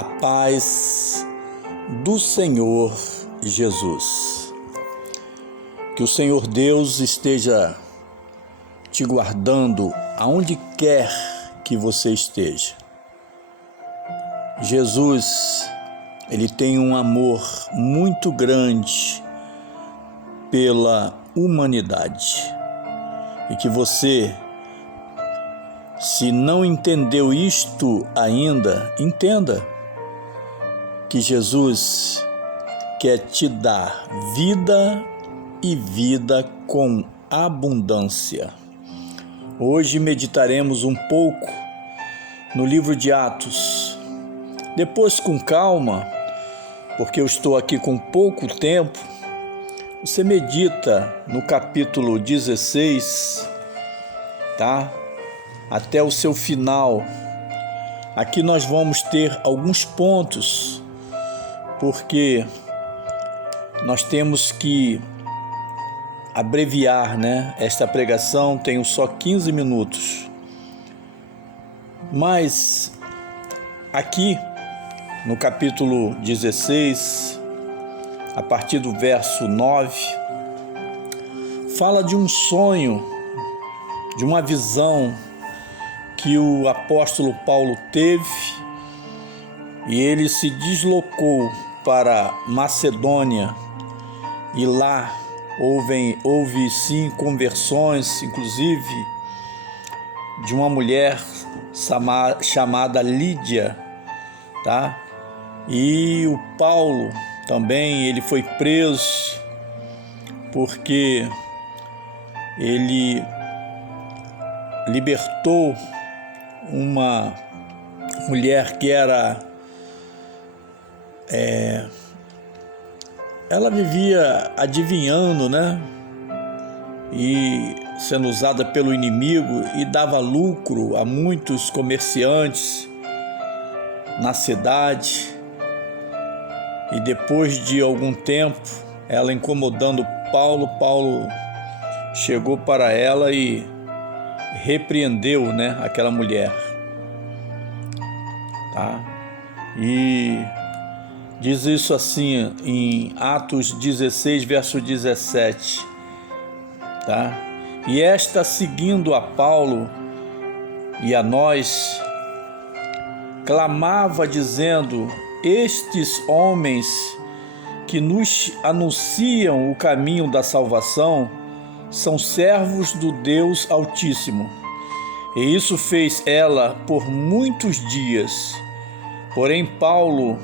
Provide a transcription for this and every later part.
A paz do Senhor Jesus. Que o Senhor Deus esteja te guardando aonde quer que você esteja. Jesus, ele tem um amor muito grande pela humanidade. E que você, se não entendeu isto ainda, entenda que Jesus quer te dar vida e vida com abundância. Hoje meditaremos um pouco no livro de Atos. Depois, com calma, porque eu estou aqui com pouco tempo, você medita no capítulo 16, tá? Até o seu final. Aqui nós vamos ter alguns pontos, porque nós temos que abreviar, né? Esta pregação tem só 15 minutos. Mas aqui no capítulo 16, a partir do verso 9, fala de um sonho, de uma visão que o apóstolo Paulo teve, e ele se deslocou para Macedônia, e lá houve sim conversões, inclusive de uma mulher chamada Lídia, tá? E o Paulo também, ele foi preso porque ele libertou uma mulher que ela vivia adivinhando, né? E sendo usada pelo inimigo, e dava lucro a muitos comerciantes na cidade. E depois de algum tempo, ela incomodando Paulo chegou para ela e repreendeu, né, aquela mulher, tá? E diz isso assim em Atos 16, verso 17, tá? E esta, seguindo a Paulo e a nós, clamava dizendo: estes homens que nos anunciam o caminho da salvação são servos do Deus Altíssimo. E isso fez ela por muitos dias. Porém Paulo,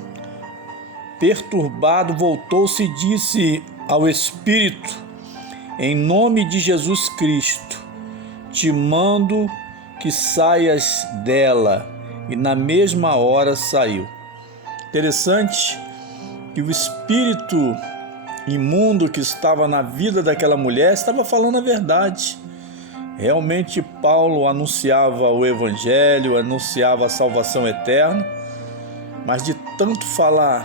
perturbado, voltou-se e disse ao Espírito: em nome de Jesus Cristo, te mando que saias dela. E na mesma hora saiu. Interessante que o espírito imundo que estava na vida daquela mulher estava falando a verdade. Realmente Paulo anunciava o evangelho, anunciava a salvação eterna, mas de tanto falar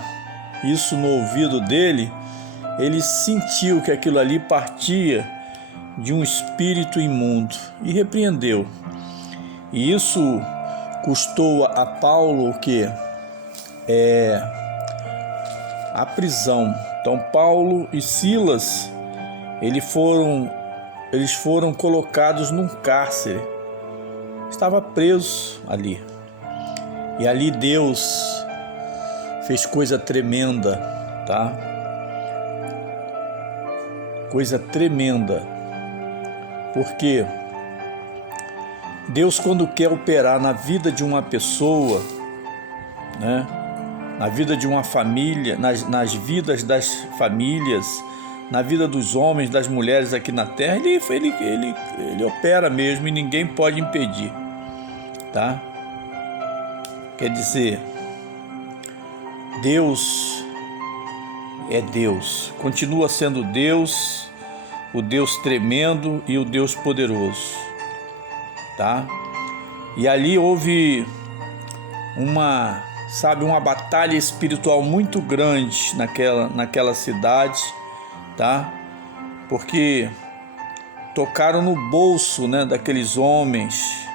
isso no ouvido dele, ele sentiu que aquilo ali partia de um espírito imundo e repreendeu. E isso custou a Paulo o quê? A prisão. Então Paulo e Silas, eles foram colocados num cárcere. Estava preso ali. E ali Deus fez coisa tremenda, tá? Coisa tremenda. Porque Deus, quando quer operar na vida de uma pessoa, né, na vida de uma família, nas vidas das famílias, na vida dos homens, das mulheres aqui na terra, ele opera mesmo e ninguém pode impedir, tá? Quer dizer, Deus é Deus, continua sendo Deus, o Deus tremendo e o Deus poderoso, tá? E ali houve uma batalha espiritual muito grande naquela cidade, tá? Porque tocaram no bolso, né, daqueles homens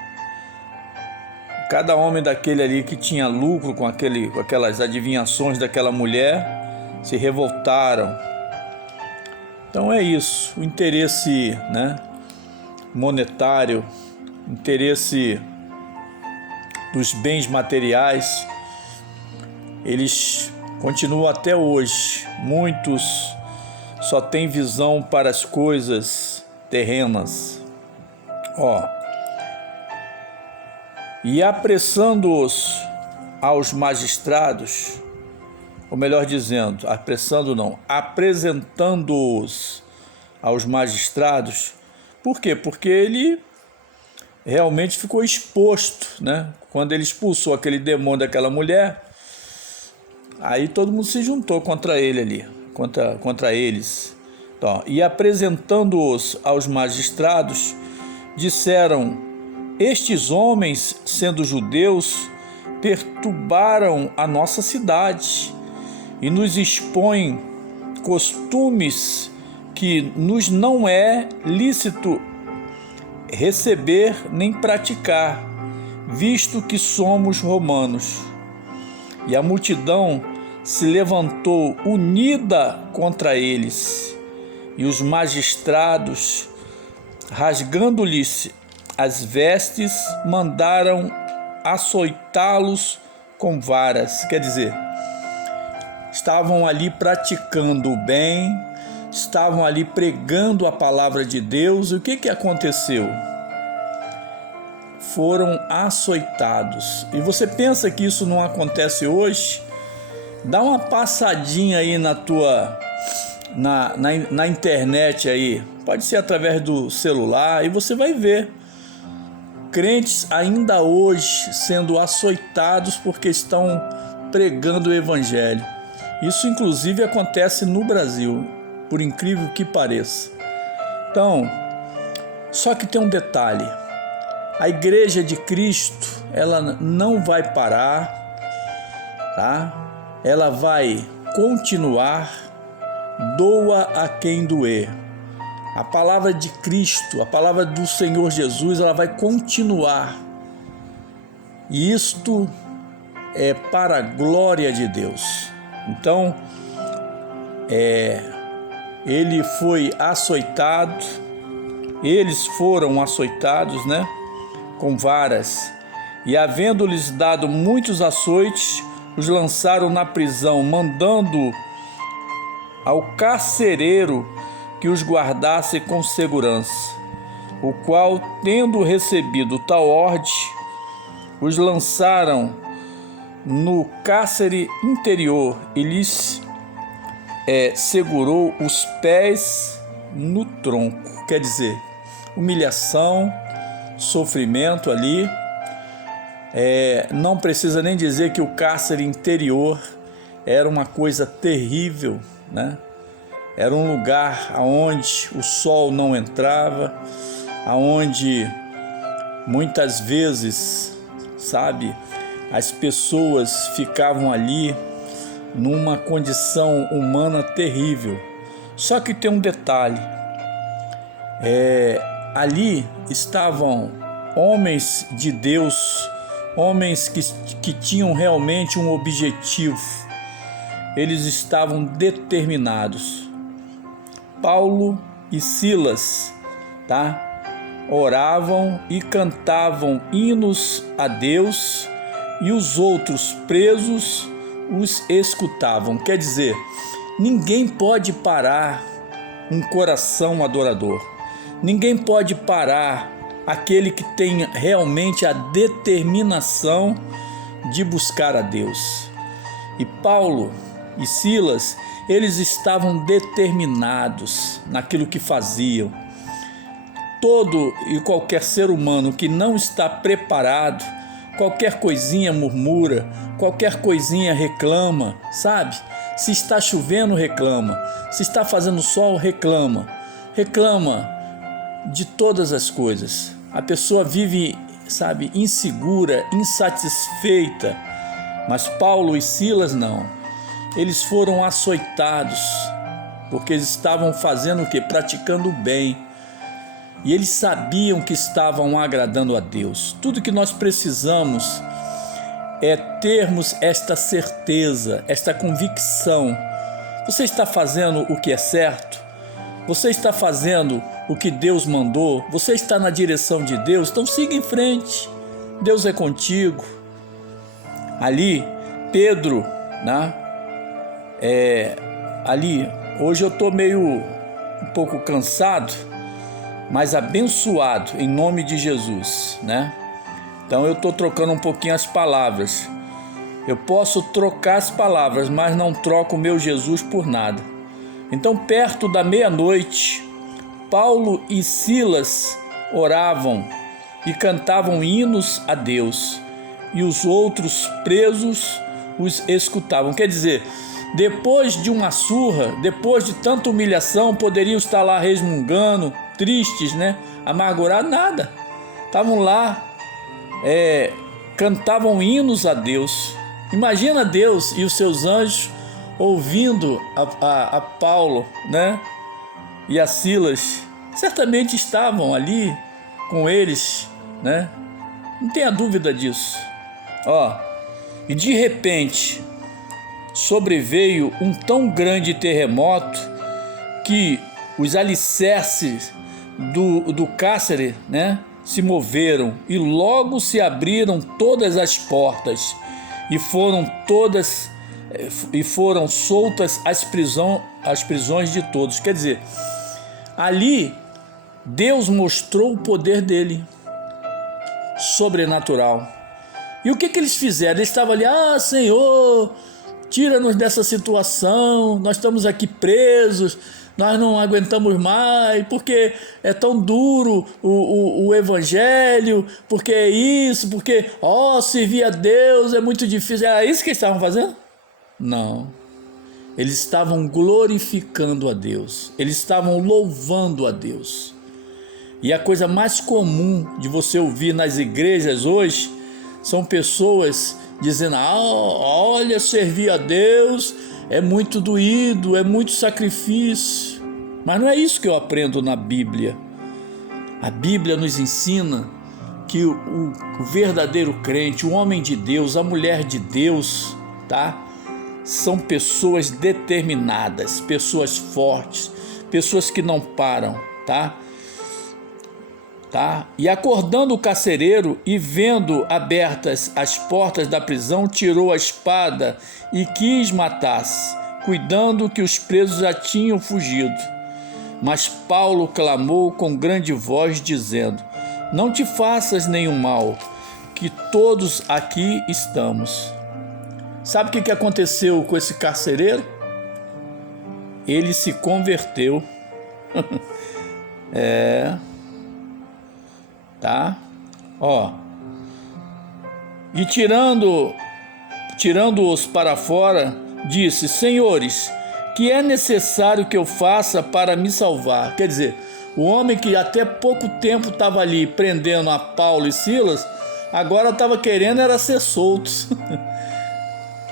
Cada homem daquele ali que tinha lucro com aquelas adivinhações daquela mulher se revoltaram. Então é isso, o interesse, né, monetário, interesse dos bens materiais, eles continuam até hoje. Muitos só têm visão para as coisas terrenas. E apressando-os aos magistrados, ou melhor dizendo, apresentando-os aos magistrados. Por quê? Porque ele realmente ficou exposto, né? Quando ele expulsou aquele demônio daquela mulher, aí todo mundo se juntou contra ele ali, contra eles. Então, e apresentando-os aos magistrados, disseram: estes homens, sendo judeus, perturbaram a nossa cidade e nos expõem costumes que nos não é lícito receber nem praticar, visto que somos romanos. E a multidão se levantou unida contra eles, e os magistrados, rasgando-lhes as vestes, mandaram açoitá-los com varas. Quer dizer, estavam ali praticando o bem, estavam ali pregando a palavra de Deus. E o que aconteceu? Foram açoitados. E você pensa que isso não acontece hoje? Dá uma passadinha aí na internet aí, pode ser através do celular, e você vai ver crentes ainda hoje sendo açoitados porque estão pregando o evangelho. Isso inclusive acontece no Brasil, por incrível que pareça. Então, só que tem um detalhe: a igreja de Cristo, ela não vai parar, tá? Ela vai continuar, doa a quem doer. A palavra de Cristo, a palavra do Senhor Jesus, ela vai continuar. E isto é para a glória de Deus. Então, ele foi açoitado, eles foram açoitados, né, com varas, e havendo-lhes dado muitos açoites, os lançaram na prisão, mandando ao carcereiro que os guardasse com segurança, o qual, tendo recebido tal ordem, os lançaram no cárcere interior e lhes segurou os pés no tronco. Quer dizer, humilhação, sofrimento ali. Não precisa nem dizer que o cárcere interior era uma coisa terrível, né? Era um lugar onde o sol não entrava, onde muitas vezes, as pessoas ficavam ali numa condição humana terrível. Só que tem um detalhe: ali estavam homens de Deus, homens que tinham realmente um objetivo. Eles estavam determinados. Paulo e Silas, oravam e cantavam hinos a Deus, e os outros presos os escutavam. Quer dizer, ninguém pode parar um coração adorador. Ninguém pode parar aquele que tem realmente a determinação de buscar a Deus. E Paulo e Silas, eles estavam determinados naquilo que faziam. Todo e qualquer ser humano que não está preparado, qualquer coisinha murmura, qualquer coisinha reclama, Se está chovendo, reclama. Se está fazendo sol, reclama. Reclama de todas as coisas. A pessoa vive, insegura, insatisfeita. Mas Paulo e Silas não. Eles foram açoitados, porque eles estavam fazendo o quê? Praticando o bem. e eles sabiam que estavam agradando a Deus. Tudo que nós precisamos é termos esta certeza, esta convicção. Você está fazendo o que é certo? Você está fazendo o que Deus mandou? Você está na direção de Deus? Então siga em frente. Deus é contigo. Ali, Pedro, né? Hoje eu estou meio um pouco cansado, mas abençoado em nome de Jesus, né? Então eu estou trocando um pouquinho as palavras. Eu posso trocar as palavras, mas não troco o meu Jesus por nada. Então, perto da meia-noite, Paulo e Silas oravam e cantavam hinos a Deus, e os outros presos os escutavam. Quer dizer, depois de uma surra, depois de tanta humilhação, poderiam estar lá resmungando, tristes, né? Amargurados, nada. Estavam lá, cantavam hinos a Deus. Imagina Deus e os seus anjos ouvindo a Paulo, né? E a Silas. Certamente estavam ali com eles, né? Não tenha dúvida disso. E de repente sobreveio um tão grande terremoto que os alicerces do cárcere, né, se moveram, e logo se abriram todas as portas e foram soltas as prisões de todos. Quer dizer, ali Deus mostrou o poder dele, sobrenatural. E o que eles fizeram? Eles estavam ali, Senhor, tira-nos dessa situação, nós estamos aqui presos, nós não aguentamos mais, porque é tão duro o evangelho, porque é isso, porque, servir a Deus é muito difícil. Era isso que eles estavam fazendo? Não. Eles estavam glorificando a Deus, eles estavam louvando a Deus. E a coisa mais comum de você ouvir nas igrejas hoje são pessoas dizendo, olha, servir a Deus é muito doído, é muito sacrifício. Mas não é isso que eu aprendo na Bíblia. A Bíblia nos ensina que o verdadeiro crente, o homem de Deus, a mulher de Deus, tá? São pessoas determinadas, pessoas fortes, pessoas que não param, tá? E acordando o carcereiro e vendo abertas as portas da prisão, tirou a espada e quis matar-se, cuidando que os presos já tinham fugido. Mas Paulo clamou com grande voz, dizendo, não te faças nenhum mal, que todos aqui estamos. Sabe o que aconteceu com esse carcereiro? Ele se converteu. E tirando-os para fora, disse, senhores, que é necessário que eu faça para me salvar? Quer dizer, o homem que até pouco tempo estava ali prendendo a Paulo e Silas, agora estava querendo era ser soltos,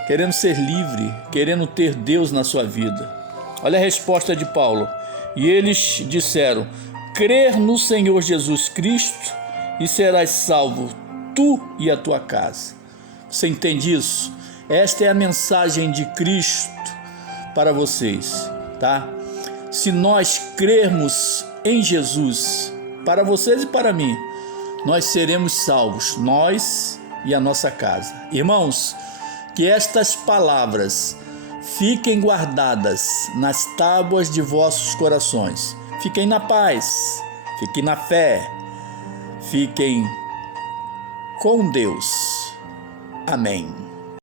querendo ser livre, querendo ter Deus na sua vida. Olha a resposta de Paulo. E eles disseram, crer no Senhor Jesus Cristo e serás salvo, tu e a tua casa. Você entende isso? Esta é a mensagem de Cristo para vocês, tá? Se nós crermos em Jesus, para vocês e para mim, nós seremos salvos, nós e a nossa casa. Irmãos, que estas palavras fiquem guardadas nas tábuas de vossos corações. Fiquem na paz, fiquem na fé, fiquem com Deus. Amém.